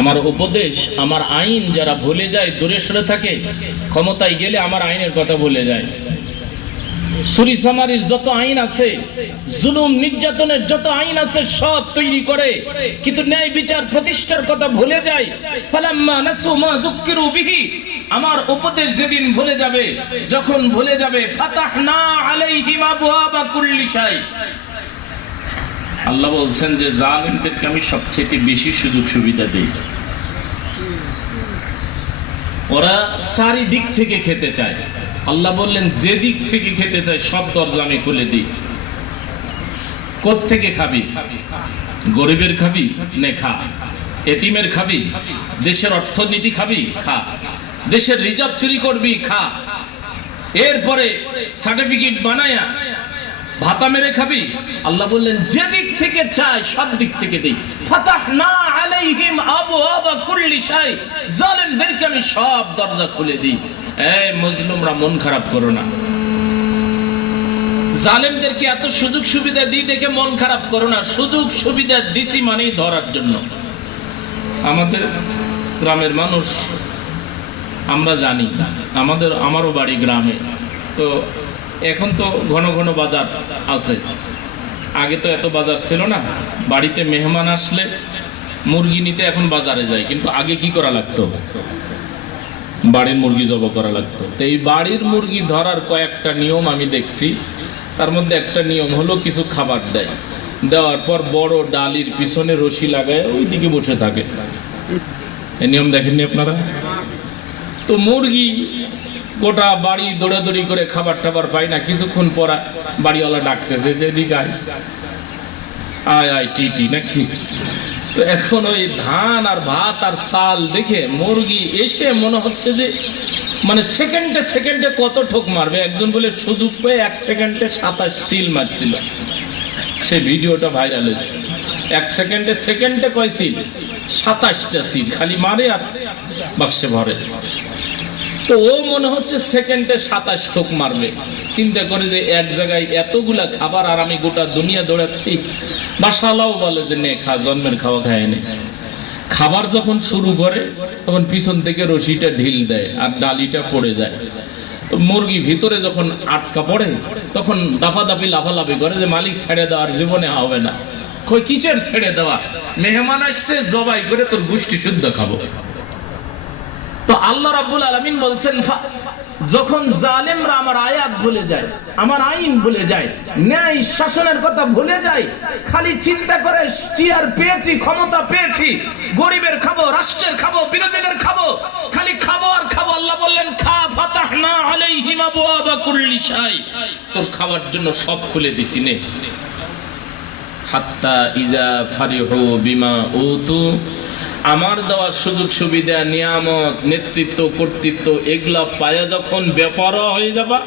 আমার উপদেশ আমার আইন যারা ভুলে যায়, দূরে সরে থাকে, ক্ষমতায় গেলে আমার আইনের কথা ভুলে যায়। চুরি চামারির যত আইন আছে, জুলুম নির্যাতনের যত আইন আছে সব তৈরি করে, কিন্তু ন্যায় বিচার প্রতিষ্ঠার কথা ভুলে যায়। ফালাম্মা নাসু মা যুক্কিরু বিহি, আমার উপদেশ যেদিন ভুলে যাবে, যখন ভুলে যাবে, ফাতাহনা আলাইহিম আবওয়াবা কুল্লি শাই। আল্লাহ বলছেন যে জালিমদেরকে আমি সবচেয়ে বেশি সুযোগ সুবিধা দেই। ওরা চারিদিক থেকে খেতে চায়। আল্লাহ বললেন যে দিক থেকে খেতে চায় সব দরজা আমি খুলে দিই। কোত্থেকে খাবি? গরিবের খাবি নে খা, এতিমের খাবি, দেশের অর্থনীতি খাবি খা, দেশের রিজার্ভ চুরি করবি খা, এরপরে সার্টিফিকেট বানায়া ভাতা মেরে খাবি। আল্লাহ বললেন যে দিক থেকে চায় সব দিক থেকে দেই। ফাতাহনা আলাইহিম আবওয়াবা কুল্লি শাই, জালিমদেরকে আমি সব দরজা খুলে দিই। এই মজলুমরা মন খারাপ করো না, জালিমদেরকে এত সুযোগ সুবিধা দিই দেখে মন খারাপ করো না। সুযোগ সুবিধা দিছি মানেই ধরার জন্য। আমাদের গ্রামের মানুষ আমরা জানি, আমারও বাড়ি গ্রামে, তো এখন তো ঘন ঘন বাজার আছে, আগে তো এত বাজার ছিল না। বাড়িতে মেহমান আসলে মুরগি নিতে এখন বাজারে যায়, কিন্তু আগে কি করা লাগতো? বাড়ির মুরগি জবাই করা লাগতো। তো এই বাড়ির মুরগি ধরার কয়েকটা নিয়ম আমি দেখছি। তার মধ্যে একটা নিয়ম হলো কিছু খাবার দেয়, দেওয়ার পর বড় ডালির পিছনে রশি লাগায় ওই দিকে বসে থাকে। এই নিয়ম দেখেননি আপনারা? তো মুরগি গোটা বাড়ি দৌড়াদৌড়ি করে খাবার টাবার পায় না, কিছুক্ষণ পর বাড়িওয়ালা ডাকতেছে যে এদিকে আয়, আয় আয় টি নাকি। তো এখন ওই ধান আর ভাত আর চাল দেখে মুরগি এসে মনে হচ্ছে যে মানে সেকেন্ডে সেকেন্ডে কত ঠোক মারবে। একজন বলে সুযোগ পেয়ে 1 সেকেন্ডে 27 সিল মারছিল, সেই ভিডিওটা ভাইরাল হয়েছে। 1 সেকেন্ডে কয় সিল? 27টা সিল খালি মারে আর বাক্সে ভরে। তো ও মনে হচ্ছে সেকেন্ডে 27 ঠোক মারবে। চিন্তা করে যে এক জায়গায় এতগুলা খাবার আর আমি গোটা দুনিয়া দৌড়াচ্ছি। বাসালাও বলে যে নে খা, জন্মের খাওয়া খায় নে। খাবার যখন শুরু করে তখন পিছন থেকে রশিটা ঢিল দেয় আর ডালিটা পড়ে যায়। তো মুরগি ভিতরে যখন আটকা পড়ে তখন দাফাদাফি লাফালাফি করে যে মালিক ছেড়ে দেওয়ার জীবনে হবে না। কই কিসের ছেড়ে দেওয়া? মেহমান আসছে, জবাই করে তোর গোষ্ঠী শুদ্ধ খাবো। তো আল্লাহ রাব্বুল আলামিন বলছেন যখন জালেমরা আমার আয়াত ভুলে যায়, আমার আইন ভুলে যায়, ন্যায় শাসনের কথা ভুলে যায়, খালি চিন্তা করে চেয়ার পেয়েছি, ক্ষমতা পেয়েছি, গরিবের খাবো, রাষ্ট্রের খাবো, বিরোধীদের খাবো, খালি খাবো আর খাবো। আল্লাহ বললেন খা, ফাতাহনা আলাইহিম আবওয়াবা কুল্লি শাই, তোর খাবার জন্য সব খুলে দিছি নে। হাত্তা ইজা ফারিহু বিমা উতু, আমার দেওয়ার সুযোগ সুবিধা, নিয়ামত, নেতৃত্ব, কর্তৃত্ব এগুলা পায়া যখন বেপরোয়া হয়ে যাবা,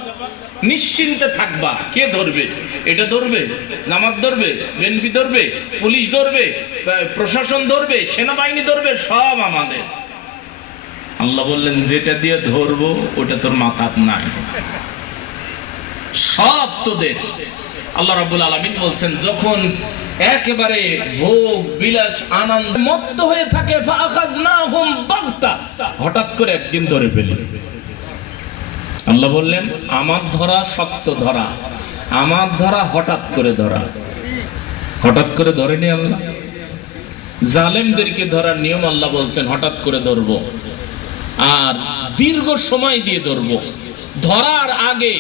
নিশ্চিন্তে থাকবা। কে ধরবে? এটা ধরবে, জামাত ধরবে, বিএনপি ধরবে, পুলিশ ধরবে, প্রশাসন ধরবে, সেনাবাহিনী ধরবে, সব আমাদের। আল্লাহ বললেন যেটা দিয়ে ধরবো ওটা তোর মাথার নাই, সব তোদের। আল্লাহ রাব্বুল আলামিন বলছেন যখন একেবারে ভোগ বিলাস আনন্দ মত্ত হয়ে থাকে, ফাআখাযনাহুম বাগতা, হঠাৎ করে একদিন ধরে ফেলি। আল্লাহ বললেন আমার ধরা শক্ত ধরা, আমার ধরা হঠাৎ করে ধরা। হঠাৎ করে ধরেনি আল্লাহ। জালেমদেরকে ধরার নিয়ম আল্লাহ বলছেন হঠাৎ করে ধরবো আর দীর্ঘ সময় দিয়ে ধরবো। ধরার আগে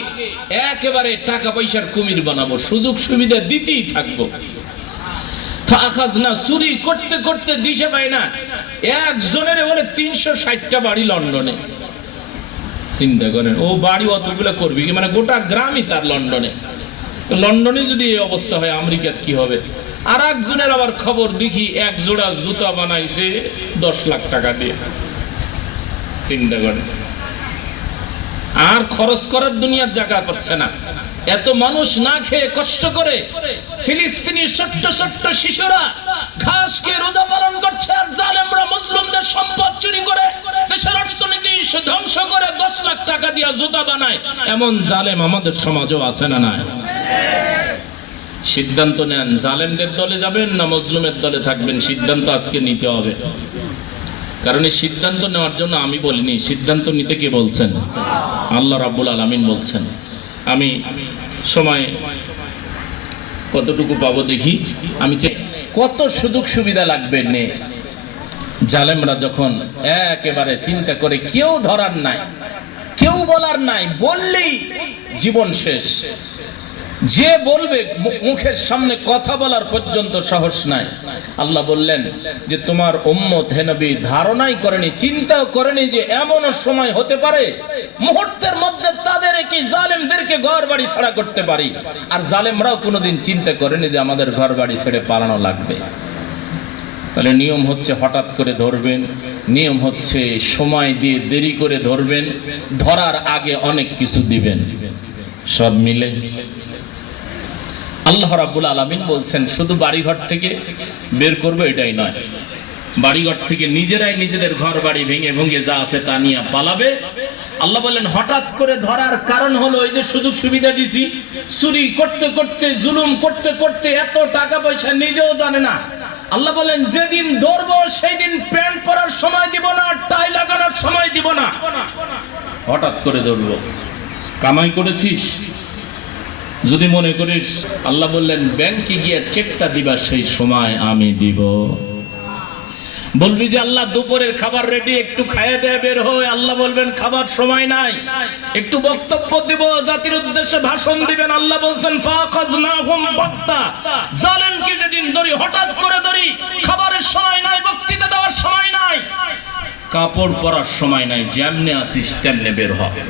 একেবারে টাকা পয়সার কুমির বানাবো, সুযোগ সুবিধা দিতেই থাকবো। চুরি করতে করতে দিশে পাই না, একজনের বলে 360টা বাড়ি লন্ডনে। চিন্তা করেন, ও বাড়ি অতগুলো করবি কি? মানে গোটা গ্রামই তার লন্ডনে। তো লন্ডনে যদি এই অবস্থা হয় আমেরিকার কি হবে? আর একজনের আবার খবর দেখি এক জোড়া জুতা বানাইছে 10 লাখ টাকা দিয়ে। চিন্তা করেন, আর খরচ করার দুনিয়ার জায়গা পাচ্ছে না। এত মানুষ না খেয়ে কষ্ট করে, ফিলিস্তিনি ছোট্ট ছোট্ট শিশুরা ঘাস খেয়ে রোজা পালন করছে, আর জালেমরা মুসলিমদের সম্পদ চুরি করে দেশের অর্থনীতি ধ্বংস করে 10 লাখ টাকা দিয়ে জুতা বানায়। এমন জালেম আমাদের সমাজও আছে না? নাই? সিদ্ধান্ত নেন, জালেমদের দলে যাবেন না মজলুমের দলে থাকবেন, সিদ্ধান্ত আজকে নিতে হবে। কারণ এই সিদ্ধান্ত নেওয়ার জন্য আমি বলিনি, সিদ্ধান্ত নিতে কে বলছেন? আল্লাহ রাব্বুল আলামিন বলছেন। আমি সময় কতটুকু পাবো দেখি, আমি কত সুযোগ সুবিধা লাগবে নে। জালেমরা যখন একেবারে চিন্তা করে কেউ ধরার নাই, কেউ বলার নাই, বললেই জীবন শেষ, যে বলবে মুখের সামনে কথা বলার পর্যন্ত সাহস নাই। আল্লাহ বললেন যে তোমার উম্মত হে নবী ধারণাই করেনি, চিন্তাও করেনি যে এমনও সময় হতে পারে মুহূর্তের মধ্যে তাদের কি জালেমদেরকে ঘর বাড়ি ছাড়া করতে পারি। আর জালেমরাও কোনোদিন চিন্তা করেনি যে আমাদের ঘর বাড়ি ছেড়ে পালানো লাগবে। তাহলে নিয়ম হচ্ছে হঠাৎ করে ধরবেন, নিয়ম হচ্ছে সময় দিয়ে দেরি করে ধরবেন, ধরার আগে অনেক কিছু দিবেন, সব মিলে। আল্লাহ রাব্বুল আলামিন বলছেন শুধু বাড়িঘর থেকে বের করবে এটাই নয়, বাড়িঘর থেকে নিজেরাই নিজেদের ঘর বাড়ি ভেঙে ভেঙে যা আছে তা নিয়ে পালাবে। আল্লাহ বলেন হঠাৎ করে ধরার কারণ হলো এই যে সুযোগ সুবিধা দিছি, চুরি করতে করতে জুলুম করতে করতে এত টাকা পয়সা নিজেও জানে না। আল্লাহ বলেন যেদিন ধরবো সেই দিন প্যান্ট পরার সময় দিব না, টাই লাগানোর সময় দিব না, হঠাৎ করে ধরবো। কামাই করেছিস যদি মনে করিস, আল্লাহ বললেন ব্যাংকে গিয়ে চেকটা দিবা সেই সময় আমি দিব। বলবি যে আল্লাহ দুপুরের খাবার রেডি, একটু খাইয়ে দেয় বের হয়, আল্লাহ বলবেন খাবার সময় নাই, একটু বক্তব্য দিব, জাতির উদ্দেশ্যে ভাষণ দিবেন, আল্লাহ বলছেন ফাখাযনাহুম বাগতা। জালেমকে যেদিন ধরি হঠাৎ করে ধরি, খাবারের সময় নাই, বক্তৃতা দেওয়ার সময় নাই, কাপড় পরার সময় নাই, যেমনে আসিস তেমনে বের হবে।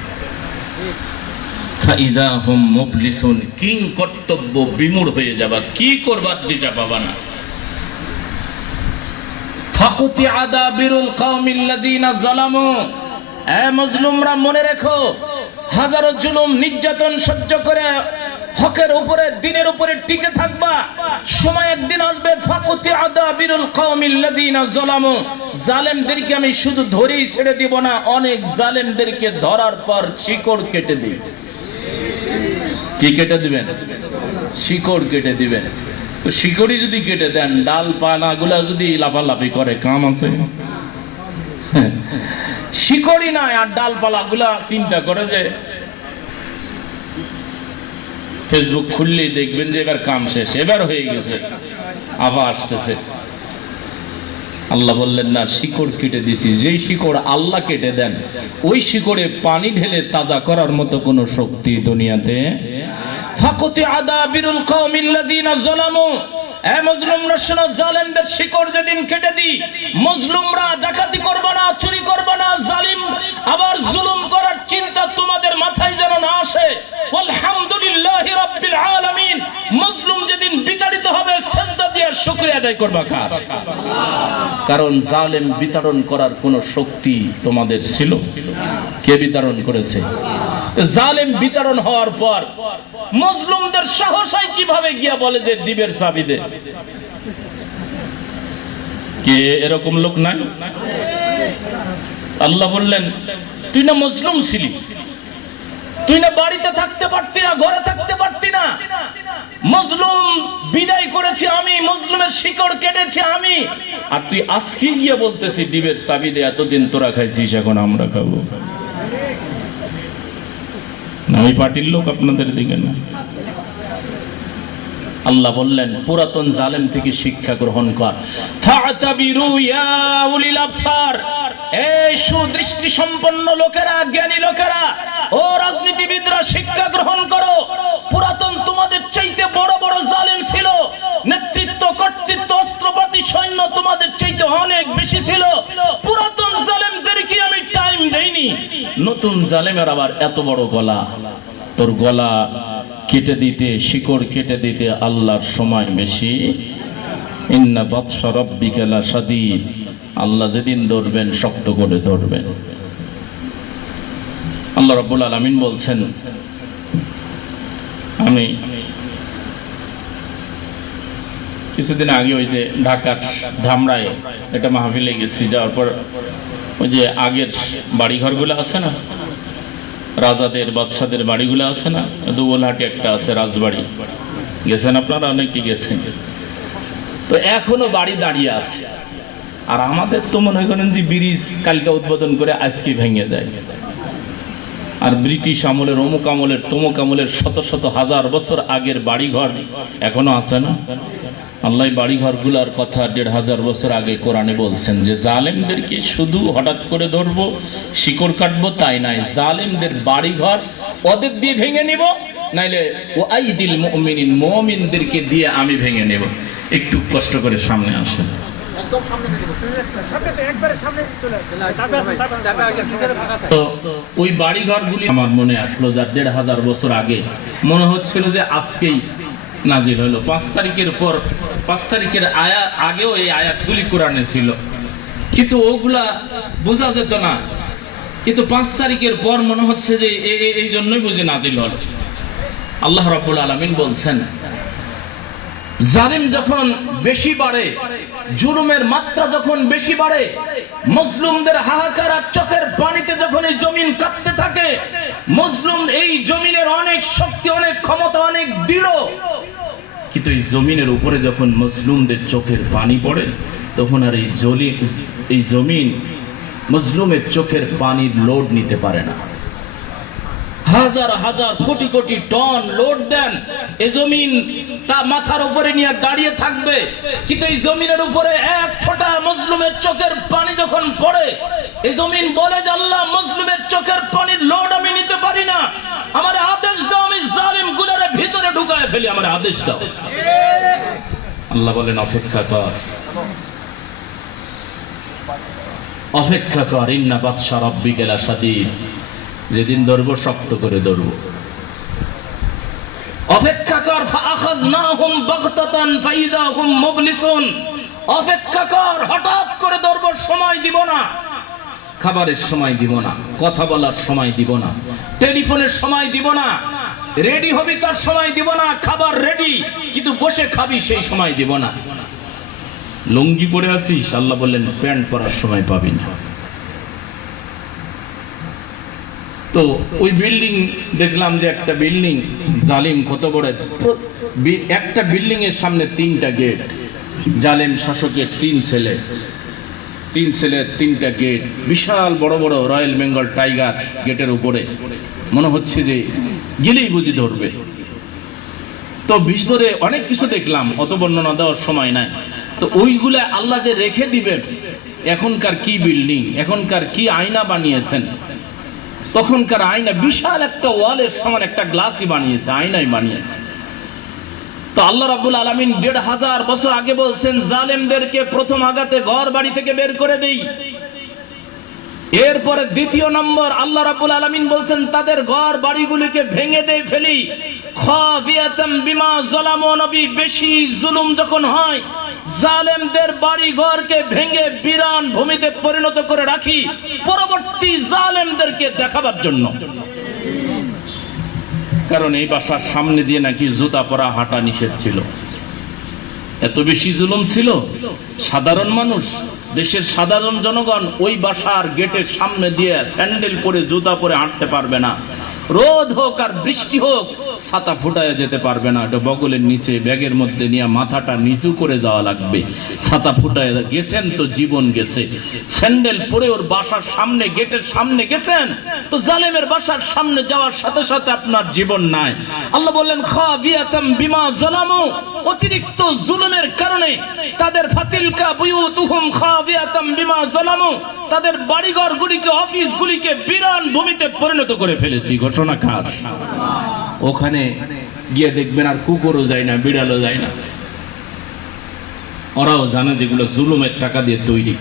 ফাইযা হুম মুবলিসুন, কিং কর্তব্য বিমূঢ় হয়ে যাবা, কি করবার দিটা পাবা না। ফাকুতি আদাবিরুল কওমিল্লাযিনা যালামু, এ মজলুমরা মনে রেখো, হাজারো জুলুম নির্যাতন সহ্য করে হকের উপরে দিনের উপরে টিকে থাকবা, সময় একদিন আসবে ফাকুতি আদাবিরুল কওমিল্লাযিনা যালামু, জালেমদেরকে আমি শুধু ধরেই ছেড়ে দিব না, অনেক জালেমদেরকে ধরার পর শিকড় কেটে দিই। কি কেটে দিবেন? শিকড় কেটে দিবেন। তো শিকড়ি যদি কেটে দেন, ডাল পালাগুলা যদি লাফালাফি করে, কাম আছে? শিকড়ি নাই আর ডালপালাগুলা চিন্তা করে যে ফেসবুক খুললেই দেখবেন যে এবার কাম শেষ, এবার হয়ে গেছে, আবার আসতেছে। আল্লাহ বললেন না, শিকড় কেটে দিছি। যেই শিকড় আল্লাহ কেটে দেন, ওই শিকড়ে পানি ঢেলে তাজা করার মতো কোনো শক্তি দুনিয়াতে। ফাকুতি আদাবিরুল কওমিল্লাযিনা যালামু, এ মজলুমরা শোনো, জালেমদের শিকড় যেদিন কেটে দিই, মজলুমরা ডাকাতি করবে না, চুরি করবে না, জালিম আবার জুলুম করার চিন্তা তোমাদের মাথায় যেন না আসে। আলহামদুলিল্লাহি রাব্বিল আলামিন, মজলুম যেদিন বিতাড়িত হবে সিজদা দিয়ে শুকরিয়া আদায় করবা কার? কারণ জালেম বিতাড়ন করার কোন শক্তি তোমাদের ছিল? কে বিতাড়ন করেছে? জালেম বিতাড়ন হওয়ার পর মজলুমদের সাহস হয় কিভাবে গিয়া বলে যে ডিবের চাবি দে? কে এরকম লোক নাই? আল্লাহ বললেন তুই না মজলুম ছিলি, তুই না বাড়িতে থাকতে পারতি না, ঘরে থাকতে পারতি না, মজলুম বিদায় করেছি আমি, মজলুমের শিকড় কেটেছি আমি, আর তুই আজকে গিয়ে বলতেছি ডিবের চাবি দে, এতদিন তোরা খাইছিস এখন আমরা খাবো। আমি পার্টির লোক আপনাদের দিকে না। আল্লাহ বললেন পুরাতন জালেম থেকে শিক্ষা গ্রহণ কর। ফাতাবিরু ইয়া উলিল আবসার, এই সুদৃষ্টি সম্পন্ন লোকেরা, জ্ঞানী লোকেরা, ও রাজনীতিবিদরা শিক্ষা গ্রহণ করো। পুরাতন তোমাদের চাইতে বড় বড় জালেম ছিল, নেতৃত্ব কর্তৃত্ব অস্ত্রপাতি সৈন্য তোমাদের চাইতে অনেক বেশি ছিল। পুরাতন জালেমদেরকে আমি টাইম দেইনি, নতুন জালেমের আবার এত বড় গলা, তোর গলা কেটে দিতে, শিকড় কেটে দিতে আল্লাহর সময় বেশি। ইন্না বাতশা রাব্বিকা লাশাদীদ, আল্লাহ যেদিন ধরবেন শক্ত করে ধরবেন। আল্লাহ রাব্বুল আলামিন বলছেন, আমি কিছুদিন আগে ওই যে ঢাকার ধামরায় একটা মাহফিলে গেছি, যাওয়ার পর ওই যে আগের বাড়িঘরগুলো আছে না, রাজাদের বাদশাদের বাড়িগুলো আছে না, দুবলহাটি একটা আছে রাজবাড়ি, গেছেন আপনারা, অনেকে গেছেন। তো এখনো বাড়ি দাঁড়িয়ে আছে। আর আমাদের তো মনে করেন যে ব্রিজ কালকে উদ্বোধন করে আজকে ভেঙে যায়। আর ব্রিটিশ আমলের, অমুক আমলের, তমুক আমলের শত শত হাজার বছর আগের বাড়িঘর এখনো আছে না? আল্লাহ বাড়িঘর গুলার কথা ১৫০০ বছর আগে কোরআনে বলছেন যে জালেমদেরকে শুধু হঠাৎ করে ধরবো, শিকড় কাটবো তাই নাই, জালেমদের বাড়িঘর ওদের দিয়ে ভেঙে নিব, নাইলে ও আইদিল মুমিনিন, মুমিনদেরকে দিয়ে আমি ভেঙে নেব। একটু কষ্ট করে সামনে আসেন। তো ওই বাড়িঘরগুলি আমার মনে আসলো, যার ১৫০০ বছর আগে মনে হচ্ছিল যে আজকেই নাজিল হলো। ৫ তারিখের পর, ৫ তারিখের আগেও এই আয়াতগুলি কোরআনে ছিল, কিন্তু ওগুলা বোঝা যেত না। কিন্তু ৫ তারিখের পর মনে হচ্ছে যে এই জন্যই বুঝি নাজিল হলো। আল্লাহ রাব্বুল আলামিন বলছেন, জালিম যখন বেশি বাড়ে, জুলুমের মাত্রা যখন বেশি বাড়ে, মজলুমদের হাহাকার আর চোখের পানিতে যখন এই জমিন কাঁপতে থাকে, মজলুম এই জমিনের অনেক শক্তি, অনেক ক্ষমতা, অনেক দৃঢ়, কিন্তু এই জমিনের উপরে যখন মজলুমদের চোখের পানি পড়ে, তখন আর এই জমিন মজলুমের চোখের পানির লোড নিতে পারে না। হাজার হাজার কোটি কোটি টন লোড দেন, এই জমিন তা মাথার উপরে নিয়ে দাঁড়িয়ে থাকবে, কিন্তু এই জমিনের উপরে এক ফোঁটা মজলুমের চোখের পানি যখন পড়ে, এই জমিন বলে যে আল্লাহ, মজলুমের চোখের পানির লোড আমি নিতে পারি না, আমার আদেশ দাও, আমি জালিম গুলার ভিতরে ঢুকায় ফেলি, আমার আদেশ দাও। আল্লাহ বলেন, অপেক্ষা কর, অপেক্ষা কর, ইন্না বাতশা রাব্বিকা লাশাদীদ, যেদিন ধরবো শক্ত করে ধরবো। অপেক্ষা কর, ফাআখাযনাহুম বাগতাতান ফাইযা হুম মুবলিসুন, অপেক্ষা কর, হঠাৎ করে ধরবো, সময় দিব না, খাবারের সময় দিব না, কথা বলার সময় দিব না, টেলিফোনের সময় দিব না, রেডি হবি তার সময় দিব না, খাবার রেডি কিন্তু বসে খাবি সেই সময় দিব না। লুঙ্গি পরে আছিস, আল্লাহ বললেন প্যান্ট পরার সময় পাবি না। তো ওই বিল্ডিং দেখলাম যে একটা বিল্ডিং, জালিম কত বড়, একটা বিল্ডিং এর সামনে ৩টা গেট, জালেম শাসকের ৩ ছেলের ৩টা গেট, বিশাল বড় বড় রয়্যাল বেঙ্গল টাইগার গেটের উপরে, মনে হচ্ছে যে গেলেই বুঝি ধরবে। তো ভিতরে অনেক কিছু দেখলাম, অত বর্ণনা দেওয়ার সময় নাই। তো ওইগুলা আল্লাহ যে রেখে দিবেন, এখনকার কি বিল্ডিং, এখনকার কি আয়না বানিয়েছেন, তখনকার আয়না বিশাল একটা ওয়ালের সমান একটা গ্লাসই বানিয়েছে, আয়নাই বানিয়েছে। তো আল্লাহ রাব্বুল আলামিন ১৫০০ বছর আগে বলছেন, জালেমদেরকে প্রথম আঘাতে ঘর বাড়ি থেকে বের করে দেই। এরপরে দ্বিতীয় নম্বর আল্লাহ রাব্বুল আলামিন বলছেন, তাদের ঘর বাড়িগুলিকে ভেঙে দেই ফেলি। খাবিয়াতাম বিমা যালামু, নবী, বেশি জুলুম যখন হয়, জালেমদের বাড়ি ঘরকে ভেঙে বিরান ভূমিতে পরিণত করে রাখি, পরবর্তী জালেমদেরকে দেখাবার জন্য। কারণ এই বাসার সামনে দিয়ে নাকি জুতা পরা হাঁটা নিষেধ ছিল, এত বেশি জুলুম ছিল। সাধারণ মানুষ, দেশের সাধারণ জনগণ ওই বাসার গেটের সামনে দিয়ে স্যান্ডেল পরে, জুতা পরে হাঁটতে পারবে না। রোদ হোক আর বৃষ্টি হোক, ছাতা ফুটায় যেতে পারবে না, এটা বগলের নিচে ব্যাগের মধ্যে নিয়ে মাথাটা নিচু করে যাওয়া লাগবে। ছাতা ফুটায় গেছেন তো জীবন গেছে। স্যান্ডেল পরে ওর বাসার সামনে, গেটের সামনে গেছেন তো জালেমের বাসার সামনে যাওয়ার সাথে সাথে আপনার জীবন নাই। আল্লাহ বললেন, খাবিয়াতাম বিমা যালামু, অতিরিক্ত জুলুমের কারণে তাদের ফাতিলকা বুয়ুতুহুম খাবিয়াতাম বিমা যালামু, তাদের বাড়িঘর গুলিকে, অফিস গুলিকে বিরান ভূমিতে পরিণত করে ফেলেছি। ঘটনা কার? ওখানে গিয়ে দেখবেন আর কুকুরও যায় না, বিড়ালও যায় না। ওরাও জানে যেগুলো জুলুমের টাকা দিয়ে তৈরি,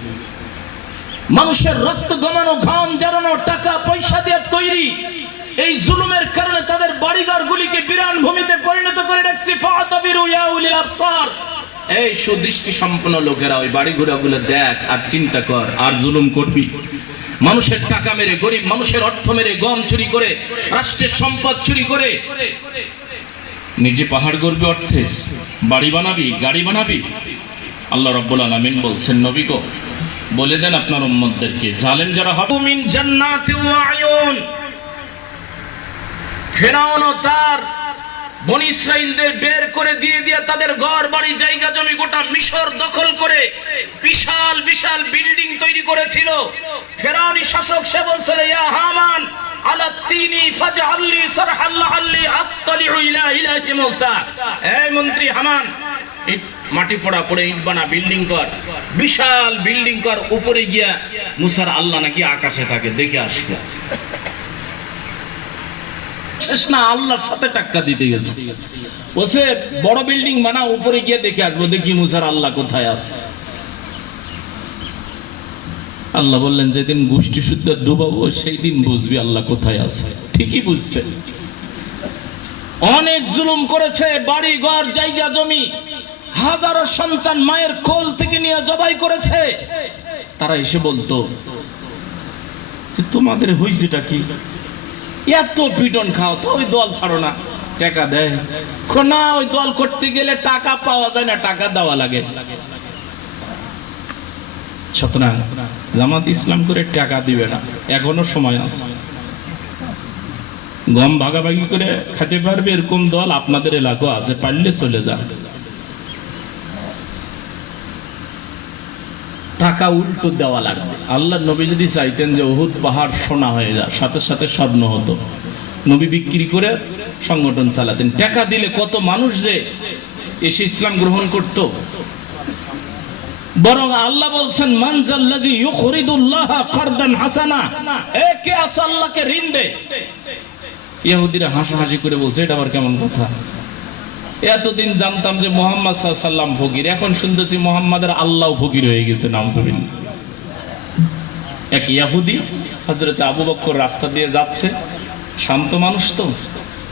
মানুষের রক্ত গমানো, ঘাম ঝরানো, টাকা পয়সা দিয়ে তৈরি। এই জুলুমের কারণে তাদের বাড়িঘর গুলিকে বিরান ভূমিতে পরিণত করে রাখছি। ফাতাবিরু ইয়া উলিল আবসার, এই সুদৃষ্টি সম্পন্ন লোকেরা ওই বাড়ি ঘোড়াগুলো দেখ আর চিন্তা কর, আর জুলুম করবি? মানুষের টাকা মেরে, গরিব মানুষের অর্থ মেরে, গম চুরি করে, রাষ্ট্রের সম্পদ চুরি করে নিজে পাহাড় গড়বি, অর্থের বাড়ি বানাবি, গাড়ি বানাবি? আল্লাহ রাব্বুল আলামিন বলছেন, নবী গো, বলে দেন আপনার উম্মতদেরকে, জালেম যারা হবে, মিন জান্নাতি ওয়া আয়ুন, ফিরআউন ও তার বনি ইসরাইলদের বের করে দিয়ে দিয়ে তাদের ঘর বাড়ি জায়গা জমি গোটা মিশর দখল করে বিশাল বিশাল বিল্ডিং তৈরি করেছিল। ফেরাউনি শাসক সে বলছিল, ইয়া হামান আলা তিনি ফাজআললি সারহাল লাআল্লি আত্তালিউ ইলা ইলাহি মূসা, এই মন্ত্রী হামান, এই মাটি পোড়া পড়ে ইট বানা বিল্ডিং কর, বিশাল বিল্ডিং কর, উপরে গিয়া মুসার আল্লাহ নাকি আকাশে থাকে, দেখে আসবে। শেষ না, আল্লাহর সাথে টাক্কা দিতে গেছে, বসে বড় বিল্ডিং বানা, উপরে গিয়ে দেখে আসবো, দেখি মুসার আল্লাহ কোথায় আছে। আল্লাহ বললেন, যেদিন গোষ্ঠী শুদ্ধ ডুবাবো সেই দিন বুঝবি আল্লাহ কোথায় আছে। ঠিকই বুঝছে, অনেক জুলুম করেছে, বাড়ি ঘর জায়গা জমি, হাজারো সন্তান মায়ের কোল থেকে নিয়ে জবাই করেছে। তারা এসে বলতো, তোমাদের হইছেটা কি, এত পিটন খাও তো ওই দল ছাড়ো না, টাকা দেয় না, ওই দল করতে গেলে টাকা পাওয়া যায় না, টাকা দেওয়া লাগে। সুতরাং জামাত ইসলাম করে টাকা দিবে না, এখনো সময় আছে। গম ভাগাভাগি করে খেতে পারবে এরকম দল আপনাদের এলাকা আছে, পারলে চলে যান। টাকা উল্টো দেওয়া লাগবে। আল্লাহ নবী যদি চাইতেন যে উহুদ পাহাড় সোনা হয়ে যায়, সাথে সাথে স্বর্ণ হতো, নবী বিক্রি করে সংগঠন চালাতেন। টাকা দিলে কত মানুষ যে এসে ইসলাম গ্রহণ করত। বরং আল্লাহ বলছেন, মান জাল্লাযী ইউকরিদুল্লাহ কারদান হাসানা, কে আছে আল্লাহকে ঋণ দেয়। ইহুদিরা হাসাহাসি করে বলছে, এটা আবার কেমন কথা, এতদিন জানতাম যে মুহাম্মদ সাল্লাল্লাহু আলাইহি ওয়াসাল্লাম ফকির, এখন শুনতেছি মুহাম্মাদের আল্লাহ ফকির হয়ে গেছে, নাউজুবিল্লাহ। এক ইহুদি হযরত আবু বকর রাস্তা দিয়ে যাচ্ছে, শান্ত মানুষ তো,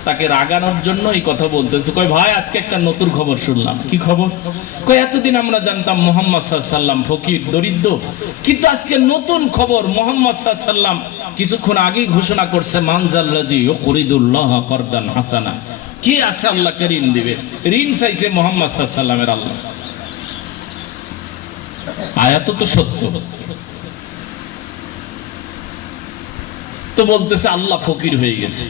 তাকে রাগানোর জন্য এই কথা বলতেছে। কয়, ভাই আজকে একটা নতুন খবর শুনলাম। কি খবর? কয়, এতদিন আমরা জানতাম মুহাম্মদ সাল্লাল্লাহু আলাইহি ওয়াসাল্লাম ফকির, দরিদ্র, কিন্তু আজকে নতুন খবর, মুহাম্মদ সাল্লাল্লাহু আলাইহি ওয়াসাল্লাম কিছুক্ষণ আগেই ঘোষণা করছে, মান জাল্লাযী ইউকরিদুল্লাহ কারদান হাসানা, কে আছে আল্লাহকে ঋণ দিবে। ঋণ চাইছে মুহাম্মদ সাল্লাল্লাহু আলাইহি ওয়াসাল্লামের আল্লাহ। আয়াত তো সত্য, তো বলতেছে আল্লাহ ফকির হয়ে গেছে।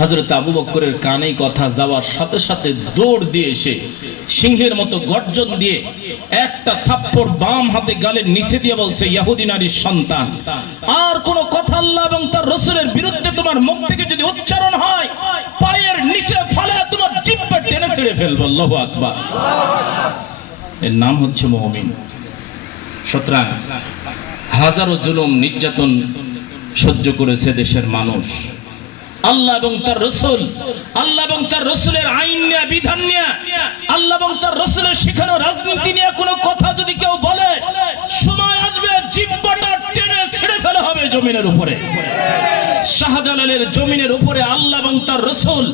হযরত আবু বকরের কানে কথা যাওয়ার সাথে সাথে দৌড় দিয়ে এসে সিংহের মতো গর্জন দিয়ে একটা থাপ্পড় বাম হাতে গালের নিচে দিয়ে বলছে, ইহুদি নারীর সন্তান, আর কোন কথা আল্লাহ এবং তার রাসূলের বিরুদ্ধে তোমার মুখ থেকে যদি উচ্চারণ হয়, পায়ের নিচে ফেলে তোমার জিহ্বা টেনে ছিঁড়ে ফেলবো। আল্লাহু আকবার। এর নাম হচ্ছে মুমিন। সুতরাং হাজারো জুলুম নির্যাতন সহ্য করেছে দেশের মানুষ। আল্লাহ এবং তার রাসূল, আল্লাহ এবং তার রাসূলের আইন নিয়ে, বিধান নিয়ে, আল্লাহ এবং তার রাসূলের শেখানো রাজনীতি নিয়ে কোনো কথা যদি কেউ বলে, সময় আসবে জিহ্বাটা টেনে ছিঁড়ে ফেলা হবে জমিনের উপরে। শাহজালালের জমিনের উপরে আল্লাহ এবং তার রাসূল,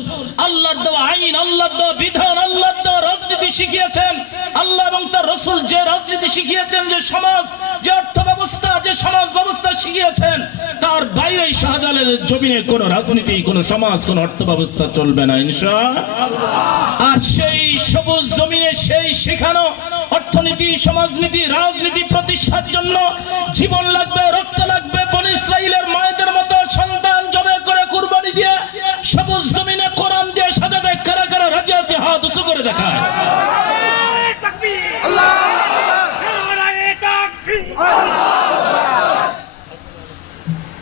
আল্লাহর দেওয়া আইন, আল্লাহর দেওয়া বিধান, আল্লাহর দেওয়া রাজনীতি শিখিয়েছেন। আল্লাহ এবং তার রাসূল যে রাজনীতি শিখিয়েছেন, যে সমাজ, যে অর্থ ব্যবস্থা, যে সমাজ ব্যবস্থা শিখিয়েছেন, তার বাইরে শাহজালালের জমিনে কোন রাজনীতি, কোন সমাজ, কোন অর্থ ব্যবস্থা চলবে না ইনশাআল্লাহ। আর সেই সবুজ জমিনে সেই শেখানো অর্থনীতি, সমাজনীতি, রাজনীতি প্রতিষ্ঠার জন্য জীবন লাগবে, রক্ত লাগবে। বনী ইসরাইলের মায়েদের মতো সন্তান জবে করে কুরবানি দিয়ে সবুজ জমিনে কোরআন দিয়ে সাজাতে কারা কারা রাজি আছে, হাত উঁচু করে দেখায়।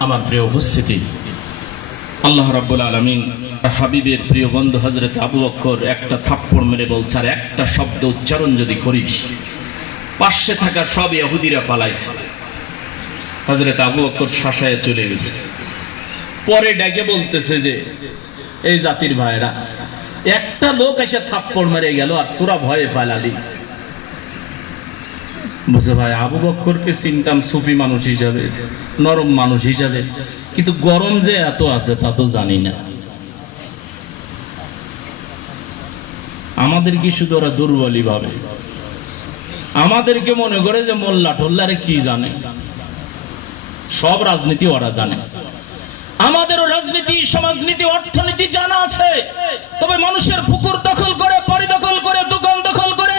আমার প্রিয় উপস্থিতি, আল্লাহ রাব্বুল আলামিন হাবিবের প্রিয় বন্ধু হযরত আবু বকর একটা থাপ্পড় মেরে বলছে, আর একটা শব্দ উচ্চারণ যদি করিস, পাশে থাকা সব ইহুদিরা পালাইছে। হযরত আবু বকর শাসায় চলে গেছে। পরে ডেকে বলতেছে যে, এই জাতির ভাইরা, একটা লোক এসে থাপ্পড় মেরে গেল আর তোরা ভয়ে পালালি। বুঝে ভাই, আবু বকরকে চিনতাম সুফি মানুষ হিসাবে, নরম মানুষ হিসাবে, কিন্তু গরম যে এত আছে তা তো জানি না। আমাদের কি শুধু ওরা দুর্বলই ভাবে, আমাদেরকে মনে করে যে মোল্লা টোল্লারে কি জানে, সব রাজনীতি ওরা জানে। আমাদেরও রাজনীতি, সমাজনীতি, অর্থনীতি জানা আছে, তবে মানুষের পুকুর দখল করে, বাড়ি দখল করে, দোকান দখল করে,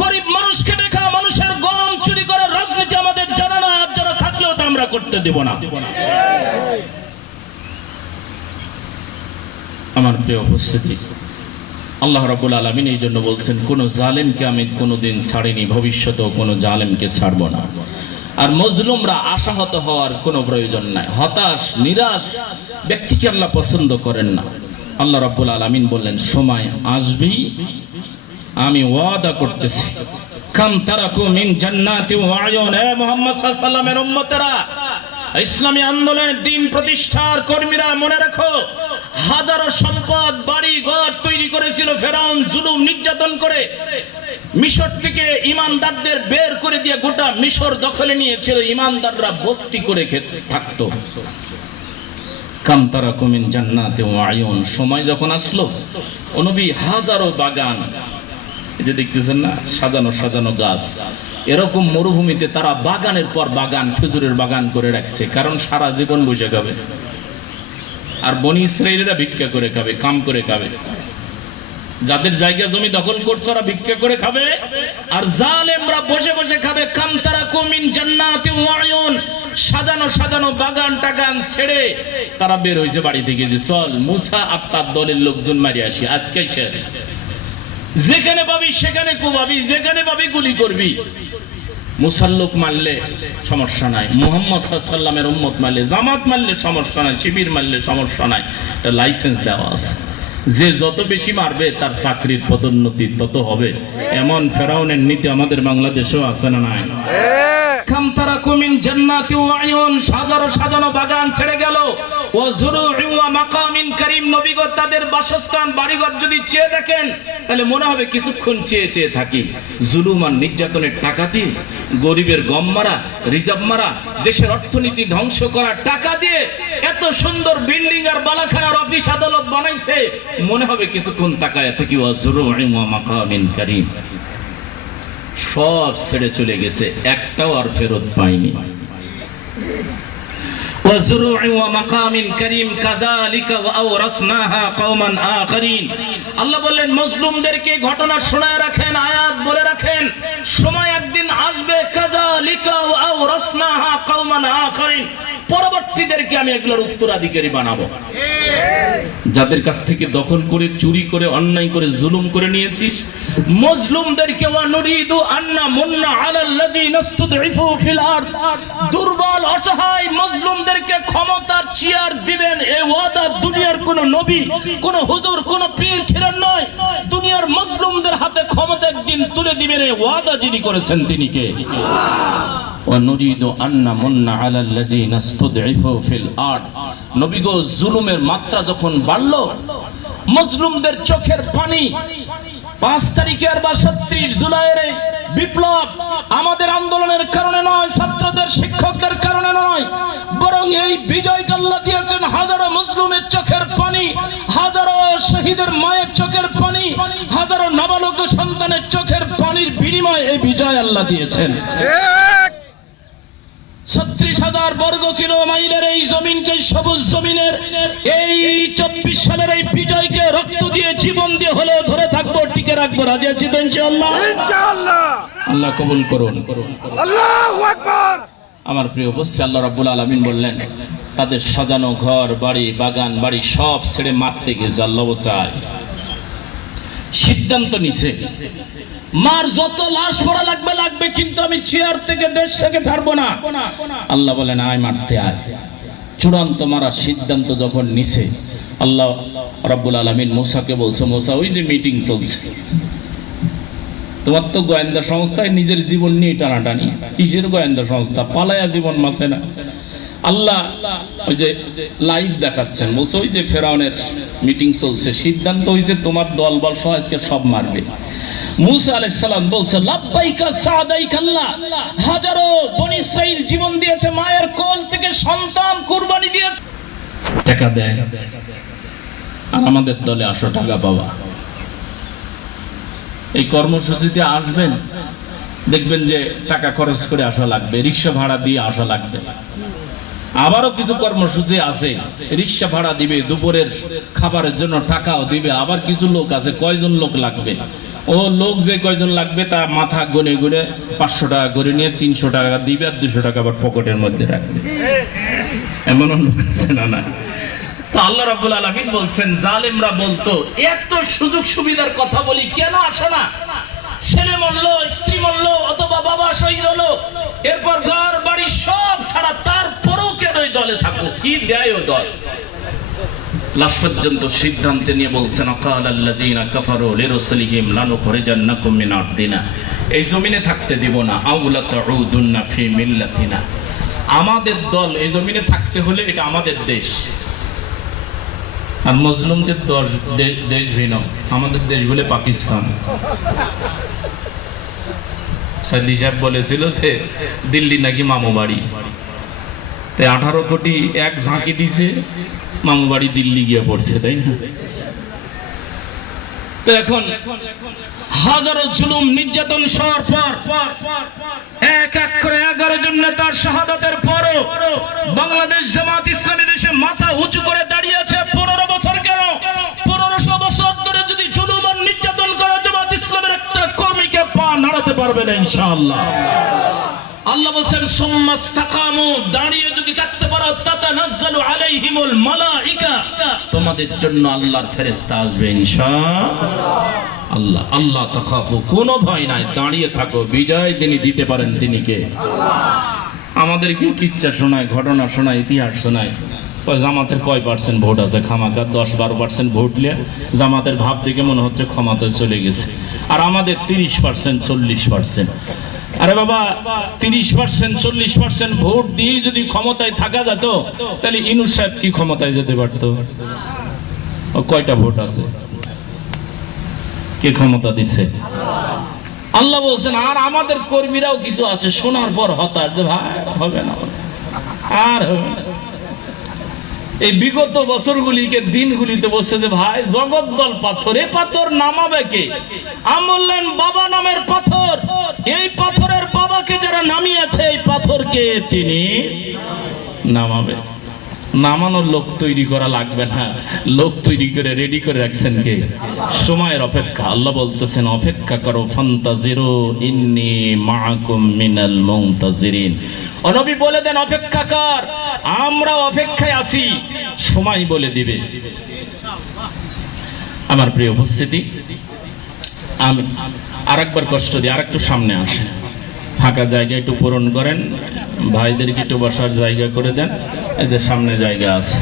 গরিব মানুষকে দেখা, মানুষের গম চুরি করার রাজনীতি আমাদের জানা না। আর যারা থাকলেও তা আমরা করতে দেব না। আমার প্রিয় উপস্থিতি, আল্লাহ রাব্বুল আলামিন এই জন্য বলছেন, কোনো জালেমকে আমি কোনোদিন ছাড়িনি, ভবিষ্যতেও কোনো জালেমকে ছাড়ব না। আর মজলুমরা আশাহত হওয়ার কোনো প্রয়োজন নাই। হতাশ নিরাশ ব্যক্তিকে আল্লাহ পছন্দ করেন না। আল্লাহ রাব্বুল আলামিন বললেন, সময় আসবেই, আমি ওয়াদা করতেছি। কাম তারাকু মিন জান্নাতি ওয়া আয়ুন। হে মুহাম্মদ সাল্লাল্লাহু আলাইহি ওয়াসাল্লামের উম্মতেরা, ইসলামী আন্দোলনের দিন প্রতিষ্ঠার কর্মীরা, মনে রাখো, হাজারো সম্পদ বাড়ি ঘর তৈরি করেছিল ফেরাউন, জুলুম নির্যাতন করে মিশর থেকে ইমানদারদের বের করে দিয়ে গোটা মিশর দখলে নিয়েছিল। ইমানদাররা বস্তি করে থাকতো। কাম তারাকু মিন জান্নাতি ওয়া আয়ুন। সময় যখন আসলো, ও নবী হাজারো বাগান, এই যে দেখতেছেন না সাজানো সাজানো গাছ, এরকম মরুভূমিতে তারা বাগানের পর বাগান, খেজুরের বাগান করে রাখছে, কারণ সারা জীবন বসে খাবে। আর বনি ইসরাইলেরা ভিক্ষা করে খাবে, কাম করে খাবে। যাদের জায়গা জমি দখল করছে ওরা ভিক্ষা করে খাবে, আর জালেমরা বসে বসে খাবে। কাম তারাকু মিন জান্নাতি ওয়া আয়ুন। সাজানো সাজানো বাগান টাগান ছেড়ে তারা বের হয়েছে বাড়ি থেকে, যে চল মুসা আর তার দলের লোকজন মারি আসি, আজকেই শেষ। যেখানে পাবি সেখানে কুবাবি, যেখানে পাবি গুলি করবি। মুসার লোক মারলে সমস্যা নাই, মুহাম্মদ সাল্লাল্লাহু আলাইহি ওয়াসাল্লামের উম্মত মারলে, জামাত মারলে সমস্যা নাই, শিবির মারলে সমস্যা নাই। এটা লাইসেন্স দেওয়া আছে, যে যত বেশি মারবে তার চাকরির পদোন্নতি তত হবে। এমন ফেরাউনের নীতি আমাদের বাংলাদেশেও আছে না নাই? কাম তারাকু মিন জান্নাতি ওয়া আয়ুন। সাজানো সাজানো বাগান ছেড়ে গেল। ওয়া যুরু'উ ওয়া মাকামিন কারীম। নবী গো তাদের বাসস্থান বাড়িঘর যদি চেয়ে দেখেন, তাহলে মনে হবে কিছুক্ষণ চেয়ে চেয়ে থাকি। জুলুম আর নির্যাতনের টাকা দিয়ে, গরিবের গম মারা, রিজার্ভ মারা, দেশের অর্থনীতি ধ্বংস করা টাকা দিয়ে এত সুন্দর বিল্ডিং আর বালাখানার অফিস আদালত বানাইছে, মনে হবে কিছুক্ষণ তাকায় থাকি। ওয়া যুরু'উ ওয়া মাকামিন কারীম। সব ছেড়ে চলে গেছে, একটাও আর ফেরত পায়নি। আল্লাহ বললেন, মজলুমদেরকে ঘটনা শোনায় রাখেন, আয়াত বলে রাখেন, সময় একদিন আসবে, কাযালিকা ওয়া আওরাসনাহা কওমান আখারিন। পরবর্তীদেরকে আমি এগুলোর উত্তরাধিকারী বানাবো। যাদের কাছ থেকে দখল করে, চুরি করে, অন্যায় করে, জুলুম করে নিয়েছিস, মজলুমদেরকে ওয়া নুরিদু আন্না মুন্না আলাল্লাযিনা ইসতুদঈফু ফিল আরদ। দুর্বল অসহায় মজলুমদেরকে ক্ষমতার চেয়ার দিবেন, এই ওয়াদা দুনিয়ার কোন নবী, কোন হুজুর, কোন পীর খিরান নয়। দুনিয়ার মজলুমদের হাতে ক্ষমতা একদিন তুলে দিবেন, এই ওয়াদা যিনি করেছেন তিনি কে? নবী গো, জুলুমের মাত্রা যখন বাড়লো, মজলুমদের চোখের পানি, 5 তারিখের বা 37 জুলাইয়ের বিপ্লব আমাদের আন্দোলনের কারণে নয়, ছাত্রদের শিক্ষকদের কারণে নয়, বরং এই বিজয়টা আল্লাহ দিয়েছেন হাজারো মজলুমের চোখের পানি, হাজারো শহীদের মায়ের চোখের পানি, হাজারো নাবালক সন্তানের চোখের পানির বিনিময়ে এই বিজয় আল্লাহ দিয়েছেন। 36,000 বর্গ কিলোমাইলের এই জমিনকে, সবুজ জমিনের এই 24 সালের এই বিজয়কে রক্ত দিয়ে, জীবন দিয়ে হলেও ধরে থাকবো, টিকে রাখবো। রাজি আছি তো ইনশাআল্লাহ? ইনশাআল্লাহ। আল্লাহ কবুল করুন। আল্লাহু আকবার। আমার প্রিয় উপস্থিতি, আল্লাহ রাব্বুল আলামিন বললেন, তাদের সাজানো ঘর বাড়ি, বাগান বাড়ি সব ছেড়ে মারতে গেছে। আল্লাহ চায়, সিদ্ধান্ত নিছে, মার যত লাশ পড়া লাগবে লাগবে, কিন্তু আমি চেয়ার থেকে, দেশ থেকে ছাড়বো না। আল্লাহ বলেন, আয় মারতে আয়। চূড়ান্ত মারার সিদ্ধান্ত যখন নিছে, আল্লাহ রাব্বুল আলামিন মুসাকে বলছে, মুসা, ওই যে মিটিং চলছে, তোমার তো গোয়েন্দা সংস্থায় নিজের জীবন নিয়ে টানাটানি। কিসের গোয়েন্দা সংস্থা? পালায়া জীবন মাসে না। আল্লাহ ওই যে লাইভ দেখাচ্ছেন, বলছে ওই যে ফেরাউনের মিটিং চলছে, সিদ্ধান্ত হয়েছে তোমার দলবল সহ আজকে সব মারবে। মুসা আলাইহিস সালাম বলছে, লাব্বাইকা সাদাইকা আল্লাহ। হাজারো বনি ইসরাইল জীবন দিয়েছে, মায়ের কোল থেকে সন্তান কুরবানি দিয়েছে, টাকা দেয়। আর আমাদের দলে আসো, টাকা পাওয়া। এই কর্মসূচিতে আসবেন, দেখবেন যে টাকা খরচ করে আসা লাগবে, রিক্সা ভাড়া দিয়ে আসা লাগবে। আবারও কিছু কর্মসূচি আছে, রিক্সা ভাড়া দিবে, দুপুরের খাবারের জন্য টাকাও দিবে। আবার কিছু লোক আছে, কয়জন লোক লাগবে, ও লোক যে কয়জন লাগবে তা মাথা গুনে গুনে 500 টাকা করে নিয়ে 300 টাকা দিবে, আর 200 টাকা আবার পকেটের মধ্যে রাখবে। এমন লোক আছে না? না, তো আল্লাহ রাব্বুল আলামিন বলছেন জালেমরা বলতো এত সুযোগ সুবিধার কথা বলি কেন আসো না, ছেলে মরলো, স্ত্রী মরলো, অথবা বাবা শহীদ হলো, এরপর ঘর বাড়ি সব ছাড়া, তারপরেও কেন ওই দলে থাকো, কি দেয় ও দল? লাস্ট পর্যন্ত সিদ্ধান্তে নিয়ে বলছেন আকাল আল্লাযীনা কাফারু লিরাসূলিহিম লানুখরিজান্নাকুম মিন আরদিনা, এই জমিনে থাকতে দিব না, আউলা তাউদুন্না ফি মিল্লাতিনা, আমাদের দল এই জমিনে থাকতে হলে এটা আমাদের দেশ। আর মুসলিমদের দেশ ভিন্ন, আমাদের দেশ বলে পাকিস্তান। সাদি সাহেব বলেছিল যে দিল্লি নাকি মামু বাড়ি, তাই 18 কোটি এক ঝাঁকি দিছে, মামু বাড়ি দিল্লি গিয়ে পড়ছে, তাই না? তো এখন হাজারো জুলুম নির্যাতন সর পর এক এক করে 11 জন নেতার শাহাদাতের পরও বাংলাদেশ জামাত ইসলামী দেশে মাথা উঁচু করে দাঁড়িয়ে আছে। 15 বছর কেন, 1500 বছর ধরে যদি জুলুম আর নির্যাতন করা জামাত ইসলামের একটা কর্মীকে পা নাড়াতে পারবে না ইনশাআল্লাহ। আল্লাহ বলেন সুম্মাস্তাকামু, দাঁড়িয়ে যদি থাকতে পারো, তাতানাজ্জালু আলাইহিমুল মালাইকা, তোমাদের জন্য আল্লাহর ফেরেশতা আসবে ইনশাআল্লাহ। আল্লাহ তাখাফু, কোনো ভয় নাই, দাঁড়িয়ে থাকো, বিজয় যিনি দিতে পারেন তিনি কে? আমাদেরকে কিচ্ছা শোনায়, ঘটনা শোনায়, ইতিহাস শোনায়। জামাতের কয় পার্সেন্ট ভোট আছে, খামাকা 10-12% ভোট নিয়ে জামাতের ভাব দেখে মনে হচ্ছে ক্ষমতায় চলে গেছে, আর আমাদের 30%, 40%। আরে বাবা, 30%, 40% ভোট দিয়ে যদি ক্ষমতায় থাকা যেত, তাহলে ইনুস সাহেব কি ক্ষমতায় যেতে পারতো? কয়টা ভোট আছে, কে ক্ষমতা দিচ্ছে? আল্লাহ বলছেন। আর আমাদের কর্মীরাও কিছু আছে, শোনার পর হতাশ, যে ভাই হবে না, আর হবে না। এই বিগত বছরগুলিকে দিনগুলিতে বলছে যে ভাই জগদ্দল পাথর, এ পাথর নামাবে কে? আমলেন বাবা নামের পাথর, এই পাথরের বাবাকে যারা নামিয়েছে, এই পাথরকে তিনি নামাবে। নামানোর লোক তৈরি করা লাগবে না, লোক তৈরি করে রেডি করে রাখছেন কে? সময়ের অপেক্ষা। আল্লাহ বলতেছেন অপেক্ষা করো, ফান্তাজিরু ইন্নী মাআকুম মিনাল মুনতাজিরিন। ও নবী বলে দেন অপেক্ষা কর, আমরা অপেক্ষায় আছি, সময় বলে দিবে। আমার প্রিয় উপস্থিতি, আমি আরেকবার কষ্ট দিই, আরেকটু সামনে আসে, ফাঁকা জায়গা একটু পূরণ করেন, ভাইদেরকে একটু বসার জায়গা করে দেন, এই যে সামনে জায়গা আছে।